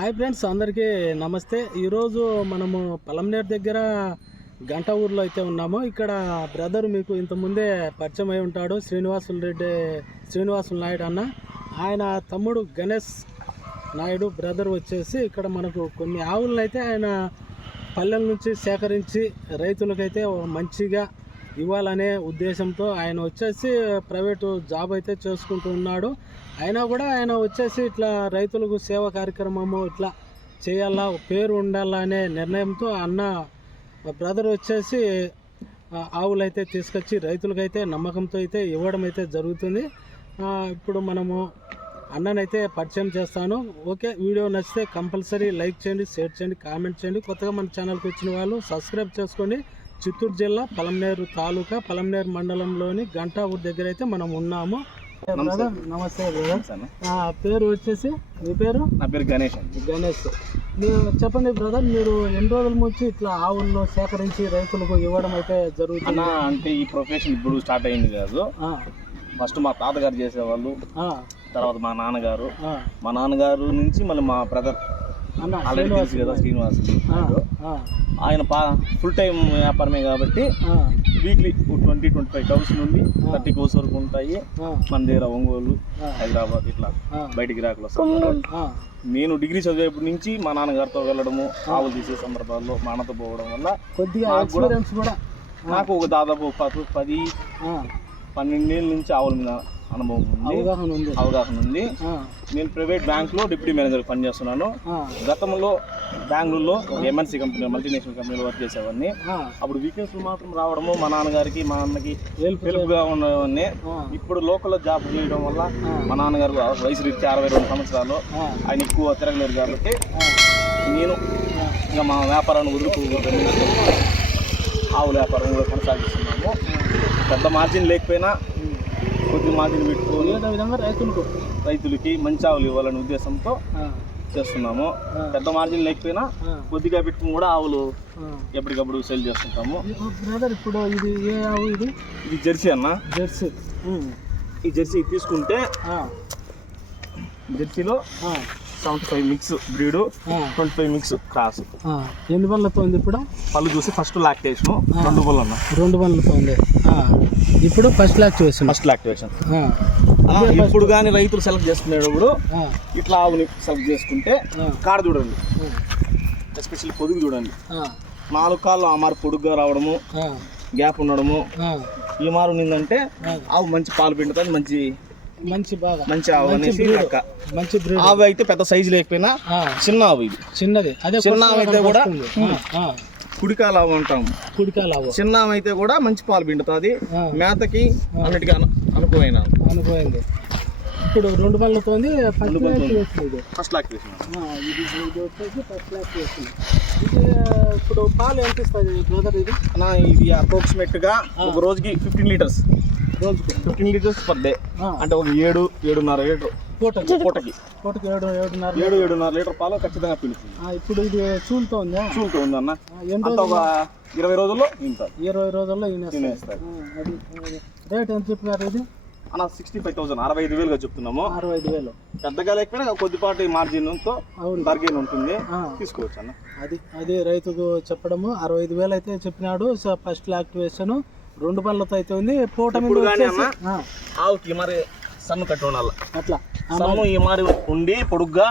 Hi friends అందరికీ నమస్తే. ఈరోజు మనము పలంనేరు దగ్గర గంట ఊర్లో అయితే ఉన్నాము. ఇక్కడ బ్రదర్ మీకు ఇంతకుముందే పరిచయం అయి ఉంటాడు శ్రీనివాసులు రెడ్డి శ్రీనివాసులు నాయుడు అన్న. ఆయన తమ్ముడు గణేష్ నాయుడు బ్రదర్ వచ్చేసి ఇక్కడ మనకు కొన్ని ఆవులను అయితే ఆయన పల్లెల నుంచి సేకరించి రైతులకైతే మంచిగా ఇవ్వాలనే ఉద్దేశంతో ఆయన వచ్చేసి ప్రైవేటు జాబ్ అయితే చేసుకుంటూ ఉన్నాడు. అయినా కూడా ఆయన వచ్చేసి ఇట్లా రైతులకు సేవ కార్యక్రమము ఇట్లా చేయాలా పేరు ఉండాలా అనే నిర్ణయంతో అన్న బ్రదర్ వచ్చేసి ఆవులైతే తీసుకొచ్చి రైతులకైతే నమ్మకంతో అయితే ఇవ్వడం అయితే జరుగుతుంది. ఇప్పుడు మనము అన్ననైతే పరిచయం చేస్తాను. ఓకే వీడియో నచ్చితే కంపల్సరీ లైక్ చేయండి షేర్ చేయండి కామెంట్ చేయండి. కొత్తగా మన ఛానల్కి వచ్చిన వాళ్ళు సబ్స్క్రైబ్ చేసుకోండి. చిత్తూరు జిల్లా పలంనేరు తాలూకా పలంనేరు మండలంలోని గంటా ఊరి దగ్గర అయితే మనం ఉన్నాము. బ్రదర్ నమస్తే బ్రదర్. ఆ, పేరు వచ్చేసి మీ పేరు? నా పేరు గణేష్ అండి. గణేష్. మీరు చెప్పండి బ్రదర్ మీరు ఎన్ని రోజుల నుంచి ఇట్లా ఆవులను సేకరించి రైతులకు ఇవ్వడం అయితే జరుగుతుంది? అంటే ఈ ప్రొఫెషన్ ఇప్పుడు స్టార్ట్ అయింది కాదు. ఫస్ట్ మా తాతగారు చేసేవాళ్ళు. తర్వాత మా నాన్నగారు. మా నాన్నగారు నుంచి మళ్ళీ మా బ్రదర్ ఆల్రెడీ తెలుసు కదా శ్రీనివాస్. ఆయన పా ఫుల్ టైం వ్యాపారమే కాబట్టి weekly twenty twenty five cows నుండి థర్టీ కోస్ వరకు ఉంటాయి. మన దగ్గర ఒంగోలు. హైదరాబాద్ ఇట్లా బయటికి రాకలు నేను డిగ్రీ చదివేప్పటి నుంచి మా నాన్నగారితో వెళ్ళడము ఆవులు తీసే సందర్భాల్లో మా అన్నతో పోవడం వల్ల కొద్దిగా నాకు ఒక దాదాపు పది పన్నెండేళ్ళ నుంచి ఆవుల మీద అనుభవం ఉంది. అవగాహన ఉంది. అవగాహన ఉంది. నేను ప్రైవేట్ బ్యాంక్లో డిప్యూటీ మేనేజర్ పనిచేస్తున్నాను. గతంలో బెంగళూరులో ఎంఎన్సీ కంపెనీ మల్టీనేషనల్ కంపెనీలో వర్క్ చేసేవాడిని. అప్పుడు వీకెండ్స్ మాత్రం రావడము మా నాన్నగారికి మా అన్నకి హెల్ప్ హెల్ప్గా ఉండేవాడిని. ఇప్పుడు లోకల్లో జాబ్ చేయడం వల్ల. మా నాన్నగారు వయసు రీత్యా అరవై రెండు సంవత్సరాలు. ఆయన ఎక్కువ తిరగలేరు కాబట్టి నేను. ఇంకా మా వ్యాపారాన్ని వదులుకోకూడదని ఆవుల వ్యాపారం కూడా కొనసాగిస్తున్నాము. పెద్ద మార్జిన్ లేకపోయినా. కొద్ది మార్జిన్ పెట్టుకొని ఏదో విధంగా రైతులకు రైతులకి మంచి ఆవులు ఇవ్వాలనే ఉద్దేశంతో చేస్తున్నాము. పెద్ద మార్జిన్ లేకపోయినా కొద్దిగా పెట్టుకుని కూడా ఆవులు. ఎప్పటికప్పుడు సేల్ చేస్తుంటాము. బ్రదర్ ఇప్పుడు ఇది ఏ ఆవు ఇది? ఇది జెర్సీ అన్న. జెర్సీ. ఈ జెర్సీ తీసుకుంటే జెర్సీలో seventy five mix breed twenty five mix cross. ఎన్ని బండ్లతో ఉంది ఇప్పుడు? పళ్ళు చూసి ఫస్ట్ లాక్టేషన్ రెండు పళ్ళు అన్న రెండు బండ్లతో ఉంది. ఇప్పుడు ఫస్ట్ లాక్ చేస్తున్నాం ఫస్ట్ లాక్టేషన్ ఇప్పుడు కానీ రైతులు సెలెక్ట్ చేసుకునేటప్పుడు ఇట్లా ఆవుని సెలెక్ట్ చేసుకుంటే కాడ చూడండి. ఎస్పెషల్లీ పొదుగు చూడండి. నాలుగు కాళ్ళు ఆ మారు పొడుగ్గా రావడము గ్యాప్ ఉండడము. ఈ మారు ఉన్నిందంటే ఆవు మంచి పాలు పిండుతుంది మంచి మంచి బాగా. మంచి ఆవు అనేసి. లెక్క. మంచి బ్రీడ్. ఆవు అయితే పెద్ద సైజు లేకపోయినా చిన్న ఆవు ఇది. చిన్నది. అదే చిన్న కొత్త అయితే కూడా. కుడికాల ఆవు అంటాం. కుడికాల ఆవు. చిన్న ఆవు అయితే కూడా మంచి పాలు పిండుతుంది. మేతకి అన్నిటికీ అను అనుకువైన అనుకోయింది ఇప్పుడు రెండు ఉంది ఫస్ట్ లాక్ ఇప్పుడు పాలు ఎంత ఇస్తుంది బ్రదర్ ఇది? ఇది అప్రాక్సిమేట్గా ఒక రోజుకి ఫిఫ్టీన్ లీటర్స్ రోజుకు ఫిఫ్టీన్ లీటర్స్ పర్ డే అంటే ఒక ఏడు ఏడున్నర లీటర్. పూటకి పూటకి పూటకి ఏడు ఏడున్నర ఏడు ఏడున్నర లీటర్ పాలు ఖచ్చితంగా పిలుస్తుంది. ఇప్పుడు ఇది చూలుతో ఉందా? చూలుతూ ఉందన్న. అంత ఒక ఇరవై రోజుల్లో ఇంత ఇరవై రోజుల్లో ఆ, అది. రేట్ ఎంత చెప్పినారు ఇది? అన్న సిక్స్టీ ఫైవ్ థౌసండ్ అరవై ఐదు వేలుగా చెప్తున్నాము. అరవై ఐదు వేలు. పెద్దగా లేకపోయినా కొద్దిపాటి మార్జిన్తో అవును. బర్గెన్ ఉంటుంది. తీసుకోవచ్చు అన్న. అది అది రైతుకు చెప్పడము. అరవై ఐదు వేలు అయితే చెప్పినాడు. ఫస్ట్ యాక్టివేషన్ రెండు పనులతో అయితే ఉంది. పూట ఇప్పుడు కానీ అన్న? ఆవుకి మరి సన్ను కట్టి ఉండాలి అట్లా సన్ను ఈ మారి ఉండి పొడుగ్గా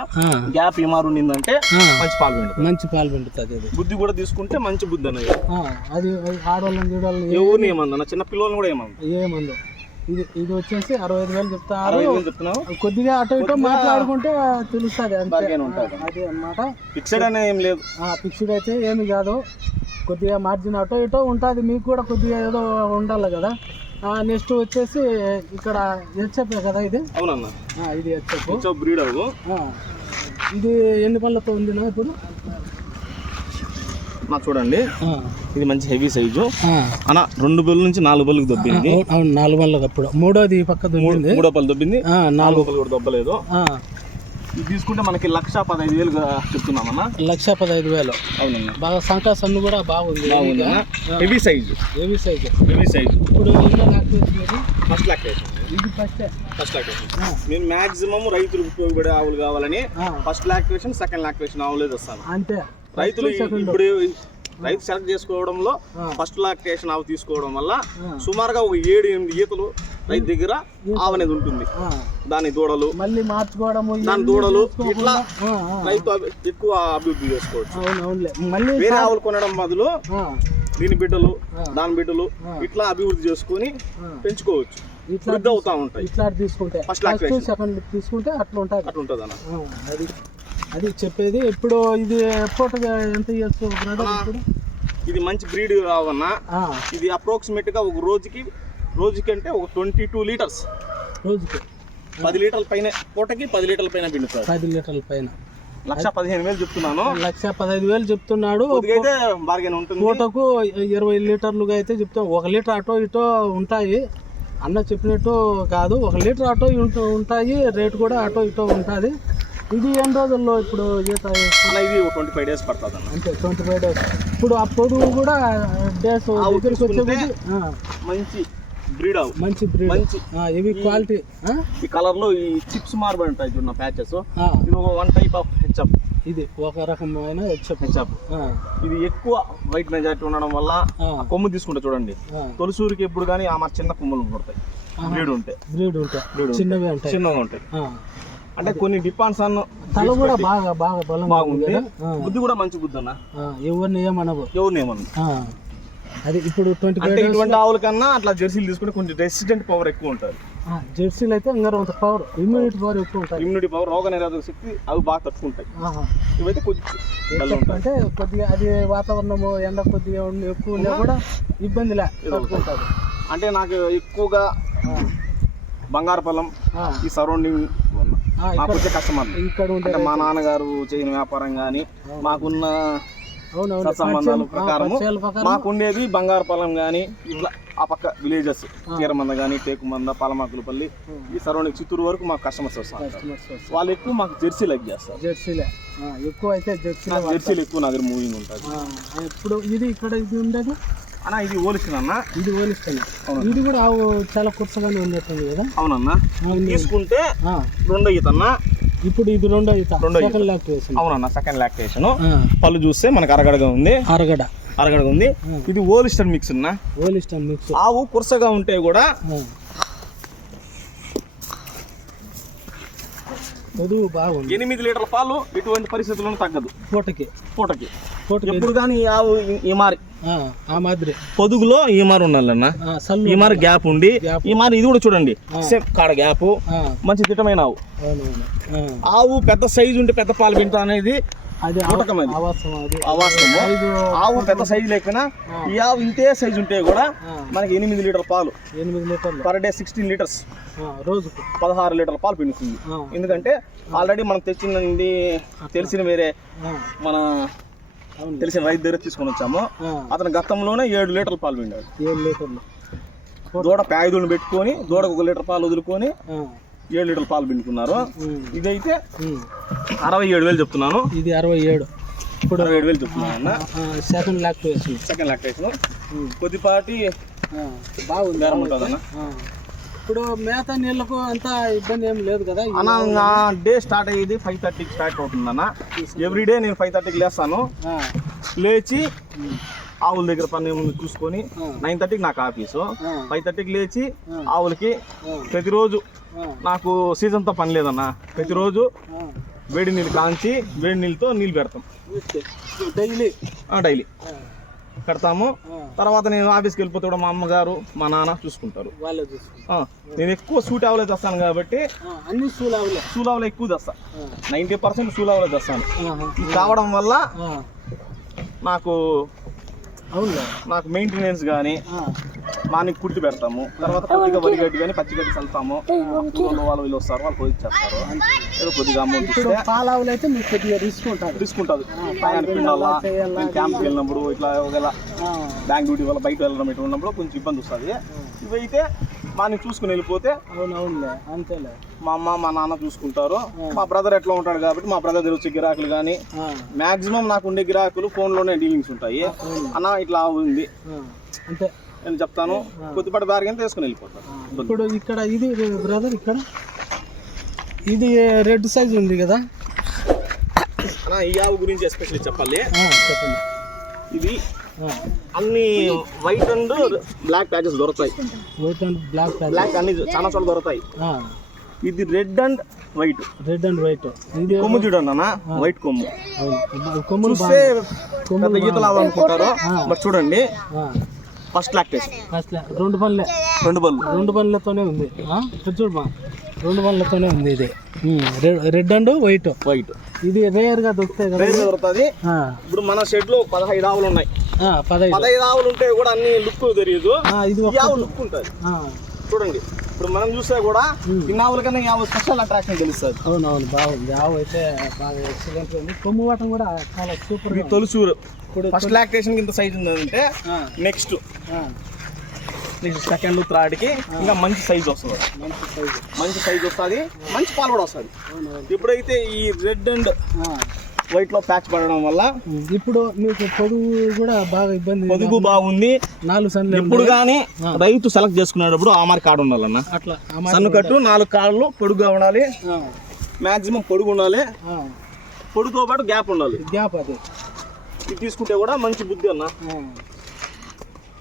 గ్యాప్ ఈ మారి ఉండిందంటే మంచి పాలు పిండుతుంది మంచి పాలు పిండుతుంది అది. బుద్ధి కూడా తీసుకుంటే మంచి బుద్ధి అనేది. అది ఆడవాళ్ళని చూడాలని ఎవరిని ఏమన్నా చిన్న పిల్లల్ని కూడా ఏమన్నా ఏమందో. ఇది ఇది వచ్చేసి అరవై ఐదు వేలు చెప్తున్నావు? కొద్దిగా అటు ఇటు మాట్లాడుకుంటే తెలుస్తుంది అంతే. అదే అన్నమాట. ఫిక్స్డ్ అనేది ఏం లేదు. ఫిక్స్డ్ అయితే ఏమి కాదు. కొద్దిగా మార్జిన్ అటో ఇటో ఉంటుంది. మీకు కూడా కొద్దిగా ఏదో ఉండాలి కదా. నెక్స్ట్ వచ్చేసి ఇక్కడ హెచ్ఎఫ్ కదా ఇది? అవునన్న. ఇది హెచ్ఎఫ్. బ్రీడ్ ఇది ఎన్ని పళ్ళతో ఉంది నా ఇప్పుడు? నా చూడండి. ఇది మంచి హెవీ సైజు అన్న రెండు బళ్ళు నుంచి నాలుగు బళ్ళకి దొబ్బింది. నాలుగు పళ్ళకి అప్పుడు. మూడోది పక్క దొరికింది మూడో పళ్ళు దొబ్బింది. నాలుగు. పళ్ళు కూడా దొబ్బలేదు. ఇది తీసుకుంటే మనకి లక్ష పదహైదు వేలుగా చెప్తున్నామన్న. లక్ష పదహైదు వేలు. అవునన్న. బాగా సంకా సన్ను కూడా బాగుంది. హెవీ సైజు ఏవి సైజు హెవీ సైజు ఇప్పుడు ఫస్ట్ లాక్టేషన్ ఇది ఫస్ట్ ఫస్ట్ లాక్టేషన్ నేను మాక్సిమం రైతులకు ఉపయోగపడే ఆవులు కావాలని ఫస్ట్ లాక్టేషన్ సెకండ్ లాక్టేషన్ ఆవులే తెస్తాను. అంతే. రైతులు. ఇప్పుడు రైతు సెలెక్ట్ చేసుకోవడంలో. ఫస్ట్ లాక్టేషన్ ఆవు తీసుకోవడం వల్ల. సుమారుగా ఒక ఏడు ఎనిమిది ఈతలు రైతు దగ్గర ఆవు అనేది ఉంటుంది. దాని దూడలు మళ్ళీ మార్చుకోవడము దాని దూడలు ఇట్లా. రైతు ఎక్కువ అభివృద్ధి చేసుకోవచ్చు మళ్ళీ వేరే ఆవులు కొనడం బదులు దీని బిడ్డలు. దాని బిడ్డలు. ఇట్లా అభివృద్ధి చేసుకొని. పెంచుకోవచ్చు వృద్ధి అవుతా ఉంటాయి ఇట్లా తీసుకుంటే ఫస్ట్. సెకండ్ తీసుకుంటే అట్లా ఉంటుంది అట్లా ఉంటుంది అన్న అది అది చెప్పేది ఇప్పుడు ఇది పూటగా ఎంత ఇవ్వచ్చు బ్రదర్ ఇప్పుడు ఇది మంచి బ్రీడ్ రావన్నా ఆ, ఇది అప్రాక్సిమేట్గా ఒక రోజుకి రోజుకి అంటే ఒక ట్వంటీ టూ లీటర్స్. రోజుకి. పది లీటర్ల పైన పూటకి పది లీటర్ల పైన పిండుతారు పది లీటర్ల పైన. లక్ష పదిహేను వేలు చెప్తున్నాను. లక్ష పదహైదు వేలు చెప్తున్నాడు. అయితే బార్గెన్ ఉంటుంది. పూటకు ఇరవై లీటర్లుగా అయితే చెప్తాం. ఒక లీటర్ అటో ఇటో ఉంటాయి. అన్న చెప్పినట్టు కాదు. ఒక లీటర్ అటో ఇటో ఉంటాయి. రేటు కూడా అటో ఇటో ఉంటుంది. ఇది ఎన్ని రోజుల్లో ఇప్పుడు ఈత ఇది ట్వంటీ ఫైవ్ డేస్ పడుతుంది అన్న అంతే ట్వంటీ ఫైవ్ డేస్ ఇప్పుడు ఆ పొడుగు కూడా డేస్ దగ్గరికి వచ్చే తీసుకుంటే కొద్దీ, ఆ, మంచి బ్రీడ్ మంచి బ్రీడ్ మంచి. ఇవి క్వాలిటీ? ఈ కలర్లో ఈ చిప్స్ మార్బల్ ఉంటాయి చూడండి ప్యాచెస్ ఇది ఒక వన్ టైప్ ఆఫ్ హెచ్అప్ ఇది ఒక రకమైన హెచ్ఎఫ్ హెచ్అప్ ఇది ఎక్కువ వైట్ మెజారిటీ ఉండడం వల్ల కొమ్ము తీసుకుంటే చూడండి. తొలిసూరికి ఎప్పుడు కానీ ఆ చిన్న కొమ్ములు పడతాయి. బ్రీడ్ ఉంటాయి బ్రీడ్ ఉంటాయి ఉంటాయి. చిన్నవి ఉంటాయి. చిన్నగా ఉంటాయి. అంటే కొన్ని డిపాండ్స్ అన్న తల కూడా బాగా బాగా బలం బాగుంది. బుద్ధి కూడా మంచి బుద్ధి అన్న. ఎవరిని ఏమనవు. ఎవరిని ఏమన్నా అది ఇప్పుడు ట్వంటీ అంటే ఫైవ్ ఇటువంటి ఆవుల కన్నా అట్లా జెర్సీలు తీసుకుంటే కొంచెం రెసిస్టెంట్ పవర్ ఎక్కువ ఉంటుంది. జెర్సీలు అయితే ఇంకా కొంత పవర్ ఇమ్యూనిటీ పవర్ ఎక్కువ ఉంటాయి. ఇమ్యూనిటీ పవర్ రోగ నిరోధక శక్తి అవి బాగా ఆహా. ఇవైతే కొంచెం అంటే కొద్దిగా అది వాతావరణము ఎండ కొద్దిగా ఎక్కువ ఉన్నా కూడా ఇబ్బంది లే తట్టుకుంటుంది అంటే నాకు ఎక్కువగా బంగారు పొలం ఆ, ఈ సరౌండింగ్ నాకు ఇక్కడ వచ్చే ఇక్కడ ఉండే అంటే మా నాన్నగారు చేయని వ్యాపారం కానీ మాకున్న సత్సంబంధాల ప్రకారము మాకుండేది బంగారు పొలం కానీ ఇట్లా ఆ పక్క విలేజెస్ చీరమంద కానీ టేకుమంద పాలమాకులపల్లి ఈ సరౌండింగ్ చిత్తూరు వరకు మాకు కస్టమర్స్ వస్తారు. వాళ్ళు ఎక్కువ మాకు జెర్సీ లైక్ చేస్తారు. జెర్సీలే. ఎక్కువ అయితే జెర్సీలే జెర్సీలు ఎక్కువ నా దగ్గర మూవింగ్ ఉంటుంది ఇప్పుడు ఇది ఇక్కడ ఇది ఉండేది? అన్న ఇది ఓలిసిన అన్న. ఇది అవును. ఇది కూడా చాలా కుర్చగానే ఉన్నట్టుంది కదా? అవునన్నా. అవును. తీసుకుంటే రెండో ఈత అన్న ఇప్పుడు ఇది రెండో. సెకండ్ లాక్ వేసింది అవునన్న సెకండ్ లాక్టేషన్ పళ్ళు చూస్తే మనకు అరగడగా ఉంది. అరగడ. అరగడగా ఉంది. ఇది ఓలిస్టర్ మిక్స్ అన్న ఓలిస్టన్ మిక్స్ ఆవు కురసగా ఉంటే కూడా ఎనిమిది లీటర్ల పాలు ఎటువంటి పరిస్థితుల్లోనూ తగ్గదు. పూటకి. పూటకి. ఎప్పుడు కానీ ఈ మారి. ఆ, మాదిరి. పొదుగులో ఈ మారి ఉండాలన్న. ఈ మారి గ్యాప్ ఉండి. ఈ మారి ఇది కూడా చూడండి. సేమ్ కాడ గ్యాప్. మంచి దిట్టమైన ఆవు. ఆవు పెద్ద సైజు ఉంటే పెద్ద పాలు పింటా అనేది అది ఆవు పెద్ద సైజు లేకపోయినా ఈ ఆవు ఇంతే సైజు ఉంటే కూడా మనకి ఎనిమిది లీటర్ పాలు. ఎనిమిది లీటర్లు. Per day sixteen litres. ఆ, రోజుకు. పదహారు లీటర్ల పాలు పిండుతుంది. ఎందుకంటే ఆల్రెడీ మనం తెచ్చింది తెలిసిన వేరే మన తెలిసిన రైతు దగ్గర తీసుకొని వచ్చాము. అతను గతంలోనే ఏడు లీటర్ల పాలు పిండాడు. ఏడు లీటర్లు. దూడ ప్యాయిదులను పెట్టుకొని దూడకు ఒక లీటర్ పాలు వదులుకొని ఏడు లీటర్ల పాలు పిండుకున్నారు. ఇదైతే. అరవై ఏడు వేలు చెప్తున్నాను. ఇది అరవై ఏడు. ఇప్పుడు అరవై ఏడు వేలు చెప్తున్నాను సెకండ్ లాక్ వేసింది సెకండ్ లాక్టేషన్. కొద్దిపాటి బాగుంది ఉంటుంది అన్న. ఇప్పుడు మేత నీళ్ళకు అంతా ఇబ్బంది ఏం లేదు కదా? అన్న డే స్టార్ట్ అయ్యేది ఫైవ్ థర్టీకి స్టార్ట్ అవుతుంది అన్న ఎవ్రీ డే నేను ఫైవ్ థర్టీకి లేస్తాను. లేచి ఆవుల దగ్గర పని చూసుకొని నైన్ థర్టీకి నాకు ఆఫీసు ఫైవ్ థర్టీకి లేచి ఆవులకి ప్రతిరోజు నాకు సీజన్తో పని లేదన్న. ప్రతిరోజు. వేడి నీళ్ళు కాంచి వేడి నీళ్ళతో నీళ్ళు పెడతాం. డైలీ. డైలీ. ఆ, తర్వాత నేను ఆఫీస్కి వెళ్ళిపోతే కూడా మా అమ్మగారు మా నాన్న చూసుకుంటారు. నేను ఎక్కువ సూట్ ఆవులే తెస్తాను కాబట్టి అన్ని సూలావులే సూలావులు ఎక్కువ తెస్తా. నైంటీ పర్సెంట్ సూలావులే తెస్తాను. కావడం వల్ల నాకు నాకు మెయింటెనెన్స్ కానీ మార్నింగ్ కుట్టి పెడతాము. తర్వాత కొద్దిగా వరి గడ్డి కానీ పచ్చి గడ్డి చల్లుతాము. వాళ్ళు వీళ్ళు వస్తారు వాళ్ళు కొద్ది చేస్తారు ఏదో కొద్దిగా అమౌంట్ ఇస్తే పాలావులు అయితే మీకు కొద్దిగా రిస్క్ ఉంటుంది తీసుకుంటుంది పాలు పిండాలా, క్యాంప్కి వెళ్ళినప్పుడు ఇట్లా ఒకవేళ బ్యాంక్ డ్యూటీ వల్ల బయట వెళ్ళడం ఇటు ఉన్నప్పుడు కొంచెం ఇబ్బంది వస్తుంది. ఇవైతే మార్నింగ్ చూసుకుని వెళ్ళిపోతే అవును అవునులే అంతేలే. మా అమ్మ మా నాన్న చూసుకుంటారు. మా బ్రదర్ ఎట్లా ఉంటాడు కాబట్టి మా బ్రదర్ దగ్గర వచ్చే గిరాకులు కానీ మాక్సిమం నాకు ఉండే గిరాకులు ఫోన్లోనే డీలింగ్స్ ఉంటాయి. అన్న ఇట్లా ఉంది. అంతే. నేను చెప్తాను. కొద్దిపాటి బార్గెన్ తీసుకుని వెళ్ళిపోతాను ఇప్పుడు ఇక్కడ ఇది బ్రదర్ ఇక్కడ? ఇది రెడ్ సైజ్ ఉంది కదా? అన్న ఈ ఆవు గురించి ఎస్పెషల్లీ చెప్పాలి. చెప్పండి. ఇది అన్ని వైట్ అండ్ బ్లాక్ ప్యాచెస్ దొరుకుతాయి. వైట్ అండ్ బ్లాక్ బ్లాక్ అన్ని చాలా చోట్ల దొరుకుతాయి. ఇది red and white red and white కొమ్ము చూడండి అన్న వైట్ కొమ్ము. కొమ్ములు చూస్తే పెద్ద గీతలు అవ్వాలనుకుంటారు బట్ చూడండి. ఫస్ట్ లాక్టేషన్ ఫస్ట్ రెండు పనులే రెండు బళ్ళు రెండు పనులతోనే ఉంది. చూడమా రెండు పనులతోనే ఉంది ఇది. రెడ్- అండ్ వైట్ వైట్ ఇది రేర్గా దొరుకుతాయి రేట్ దొరుకుతుంది. ఇప్పుడు మన షెడ్లో పదహైదు ఆవులు ఉన్నాయి. పదహైదు. ఆవులు ఉంటే కూడా అన్ని లుక్ తెలియదు ఇది ఆవు లుక్ ఉంటుంది. చూడండి. ఇప్పుడు మనం చూస్తే కూడా ఇన్ని ఆవుల కన్నా ఈ ఆవు స్పెషల్ అట్రాక్షన్ తెలుస్తుంది. అవునవును బాగుంది. ఆవు అయితే బాగా ఎక్సలెంట్ ఉంది. కొమ్ము వాటం కూడా చాలా సూపర్ ఇది తొలుసూరు. ఫస్ట్ లాక్టేషన్ ఇంత సైజ్ ఉందంటే నెక్స్ట్ నెక్స్ట్ సెకండ్ థర్డ్కి ఇంకా మంచి సైజ్ వస్తుంది. మంచి సైజు మంచి సైజ్ వస్తుంది. మంచి పాలు కూడా వస్తుంది. ఇప్పుడైతే ఈ రెడ్ అండ్ ఆ, వైట్లో ప్యాచ్ పడడం వల్ల ఇప్పుడు మీకు పొదుగు కూడా బాగా ఇబ్బంది పొదుగు బాగుంది. నాలుగు సన్లు ఇప్పుడు కానీ రైతు సెలెక్ట్ చేసుకునేటప్పుడు ఆ మరి కాడు ఉండాలన్న. అట్లా సన్ను కట్టు నాలుగు కాళ్ళు పొడుగుగా ఉండాలి. మాక్సిమం పొడుగు ఉండాలి. పొడుగుతో పాటు గ్యాప్ ఉండాలి. గ్యాప్ అది. ఇది తీసుకుంటే కూడా మంచి బుద్ధి అన్న.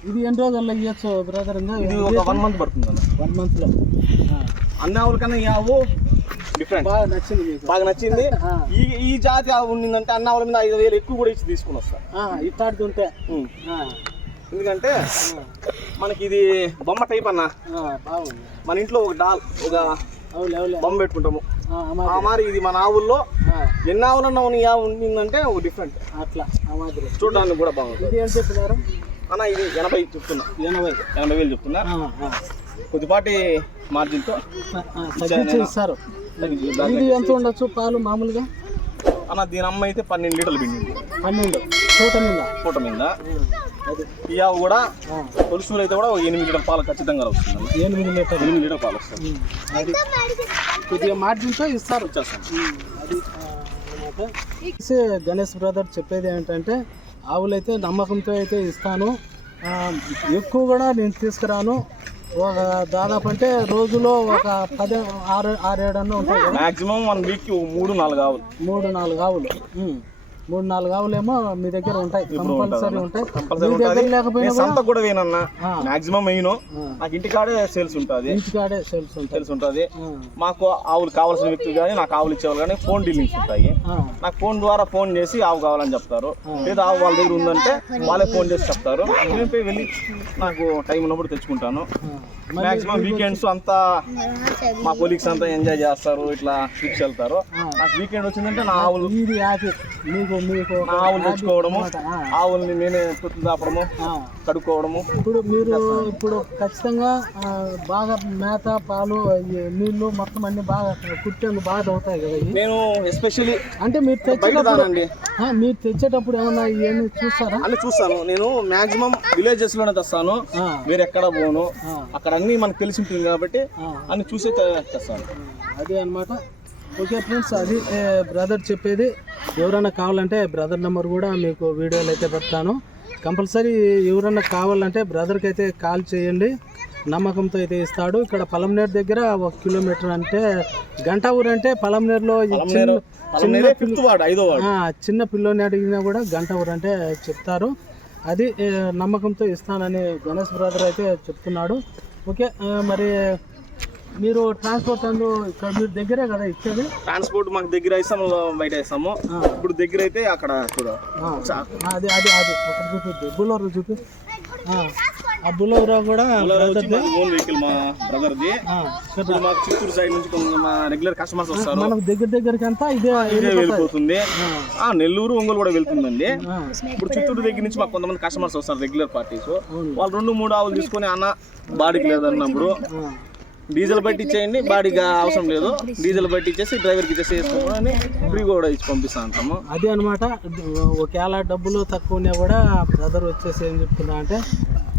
ఇది ఎన్ని రోజుల్లో ఇవ్వచ్చు బ్రదర్ ఇది ఒక వన్ మంత్ పడుతుంది అన్న వన్ మంత్లో. ఆ. అన్ని ఆవుల కన్నా ఈ ఆవు డిఫరెంట్ బాగా నచ్చింది మీకు. బాగా నచ్చింది. ఈ ఈ జాతి ఆవు ఉండిందంటే అన్న ఆవుల మీద ఐదు వేలు ఎక్కువ కూడా ఇచ్చి తీసుకుని వస్తా. ఆ, ఎందుకంటే మనకి ఇది బొమ్మ టైప్ అన్న. బాగుంది. మన ఇంట్లో ఒక డాల్ ఒక బొమ్మ పెట్టుకుంటాము. ఆ, మరి ఇది మన ఆవుల్లో ఎన్ని ఆవులన్నా ఉన్న ఆవు ఉండిందంటే ఒక డిఫరెంట్ అట్లా చూడడానికి కూడా చెప్పినారు అన్న ఇది ఎనభై చెప్తున్నా. ఎనభై. ఎనభై వేలు చెప్తున్నా. కొద్దిపాటి మార్జిన్తో ఇస్తారు. ఇది ఎంత ఉండొచ్చు పాలు మామూలుగా? అన్న దీని అమ్మ అయితే పన్నెండు లీటర్లు పిండింది పన్నెండు. తోట మీద పూట మీద అది. ఈ ఆవు కూడా తొలుసూరు అయితే కూడా ఎనిమిది లీటర్ పాలు ఖచ్చితంగా వస్తుంది ఎనిమిది లీటర్లు. ఎనిమిది లీటర్ పాలు వస్తుంది అది. కొద్దిగా మార్జిన్తో ఇస్తారు. వచ్చేస్తాం ఉమ్, అది ఆ, అన్నమాట. ఇసే గణేష్ బ్రదర్ చెప్పేది ఏంటంటే ఆవులైతే నమ్మకంతో అయితే ఇస్తాను. ఎక్కువ కూడా నేను తీసుకురాను. ఒక దాదాపు అంటే రోజులో ఒక పది ఆరు ఆరేడు అన్న ఉంటాయి మాక్సిమం వన్ వీక్ మూడు నాలుగు ఆవులు. మూడు నాలుగు ఆవులు. మూడు నాలుగు ఆవులేమో మీ దగ్గర ఉంటాయి. కంపల్సరీ ఉంటాయి. కంపల్సరీ ఉంటుంది సంత కూడా వేయనన్నా. మాక్సిమం వేయను. నాకు ఇంటికాడే సేల్స్ ఉంటుంది. ఇంటికాడే సేల్స్ సేల్స్ ఉంటుంది. మాకు ఆవులు కావాల్సిన వ్యక్తులు కానీ నాకు ఆవులు ఇచ్చేవాళ్ళు కానీ ఫోన్ డీలింగ్స్ ఉంటాయి. నాకు ఫోన్ ద్వారా ఫోన్ చేసి ఆవు కావాలని చెప్తారు. లేదా ఆవు వాళ్ళ దగ్గర ఉందంటే వాళ్ళే ఫోన్ చేసి చెప్తారు. నేను పోయి వెళ్ళి నాకు టైం ఉన్నప్పుడు తెచ్చుకుంటాను. మాక్సిమం వీకెండ్స్ అంతా మా కొలీగ్స్ అంతా ఎంజాయ్ చేస్తారు ఇట్లా ట్రిప్స్ వెళ్తారు. నాకు వీకెండ్ వచ్చిందంటే నా ఆవులు ఇది మీకు ఆవులు తెచ్చుకోవడము ఆవుల్ని నేనే తొట్టు దాపడము. కడుక్కోవడము. ఇప్పుడు మీరు ఇప్పుడు ఖచ్చితంగా బాగా మేత పాలు నీళ్ళు మొత్తం అన్ని బాగా కుట్టేందుకు బాగా అవుతాయి కదా నేను ఎస్పెషల్లీ అంటే మీరు తెచ్చేటప్పుడు మీరు తెచ్చేటప్పుడు ఏమన్నా ఇవన్నీ చూస్తారా? అన్ని చూస్తాను. నేను మాక్సిమం విలేజెస్లోనే తెస్తాను వేరే ఎక్కడ పోను. అక్కడ అన్ని మనకు తెలిసి ఉంటుంది కాబట్టి. అన్ని చూసే తెస్తాను. అదే అన్నమాట. ఓకే ఫ్రెండ్స్ అది బ్రదర్ చెప్పేది. ఎవరైనా కావాలంటే బ్రదర్ నెంబర్ కూడా మీకు వీడియోలు అయితే పెడతాను. కంపల్సరీ ఎవరైనా కావాలంటే బ్రదర్కి అయితే కాల్ చేయండి. నమ్మకంతో అయితే ఇస్తాడు. ఇక్కడ పలంనేరు దగ్గర ఒక కిలోమీటర్ అంటే గంట ఊరు అంటే పలంనేరులో చిన్న- పిల్లోని అడిగినా కూడా గంట ఊరు అంటే చెప్తారు. అది నమ్మకంతో ఇస్తానని గణేష్ బ్రదర్ అయితే చెప్తున్నాడు. ఓకే మరి మీరు ట్రాన్స్పోర్ట్ అందు ఇక్కడ మీరు దగ్గరే కదా ఇచ్చేది? ట్రాన్స్పోర్ట్ మాకు దగ్గర ఇస్తాము బయట ఇస్తాము. ఇప్పుడు దగ్గర అయితే అక్కడ చూడ. అది అది అది. ఒకటి చూపిద్ది బులోరు చూపి. ఆ, బులోరా కూడా ఓన్ వెహికల్ మా బ్రదర్ది ఇప్పుడు మాకు చిత్తూరు సైడ్ నుంచి కొంత మా రెగ్యులర్ కస్టమర్స్ వస్తారు. మనకు దగ్గర దగ్గరికి అంతా ఇదే ఇదే వెళ్ళిపోతుంది. ఆ, నెల్లూరు ఒంగోలు కూడా వెళ్తుందండి. ఇప్పుడు చిత్తూరు దగ్గర నుంచి మాకు కొంతమంది కస్టమర్స్ వస్తారు రెగ్యులర్ పార్టీస్. వాళ్ళు రెండు మూడు ఆవులు తీసుకొని అన్న బాడీకి లేదన్నప్పుడు డీజిల్ బట్టి ఇచ్చేయండి బాడీకి అవసరం లేదు. డీజిల్ బట్టి ఇచ్చేసి డ్రైవర్కి ఇచ్చేసి వేసుకోమని ఫ్రీ కూడా ఇచ్చి పంపిస్తా అంటాము అదే అనమాట ఒకవేళ డబ్బులు తక్కువ ఉన్నా కూడా బ్రదర్ వచ్చేసి ఏం చెప్తున్నా అంటే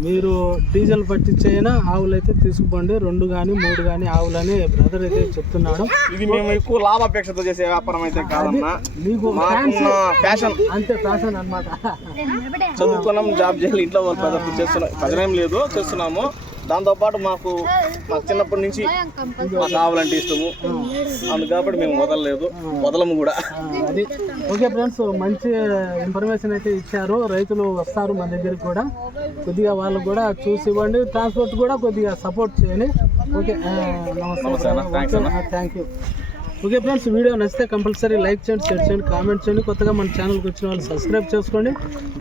మీరు డీజిల్ పట్టించైనా ఆవులు అయితే తీసుకుపోండి రెండు కానీ మూడు కానీ ఆవులని బ్రదర్ అయితే చెప్తున్నాడు. ఇది మేము ఎక్కువ లాభాపేక్షతో చేసే వ్యాపారం అయితే కాదన్నా మీకు ఫ్యాషన్ అంతే ఫ్యాషన్ అనమాట చదువుకున్నాం జాబ్ చేయాలి ఇంట్లో వాళ్ళు చేస్తున్నాం ప్రజలేం లేదు చేస్తున్నాము. దాంతోపాటు మాకు మాకు చిన్నప్పటి నుంచి మాకు ఆవులంటే ఇష్టము. అందు కాబట్టి మేము వదలలేదు. వదలము కూడా. అది. ఓకే ఫ్రెండ్స్ మంచి ఇన్ఫర్మేషన్ అయితే ఇచ్చారు. రైతులు వస్తారు మన దగ్గరికి కూడా. కొద్దిగా వాళ్ళకు కూడా చూసి ఇవ్వండి. ట్రాన్స్పోర్ట్ కూడా కొద్దిగా సపోర్ట్ చేయండి. ఓకే నమస్తే thank you okay friends video నచ్చితే కంపల్సరీ లైక్ చేయండి షేర్ చేయండి కామెంట్ చేయండి. కొత్తగా మన ఛానల్కి వచ్చిన వాళ్ళు సబ్స్క్రైబ్ చేసుకోండి.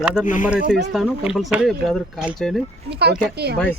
బ్రదర్ నెంబర్ అయితే ఇస్తాను. కంపల్సరీ బ్రదర్ కాల్ చేయండి. Okay bye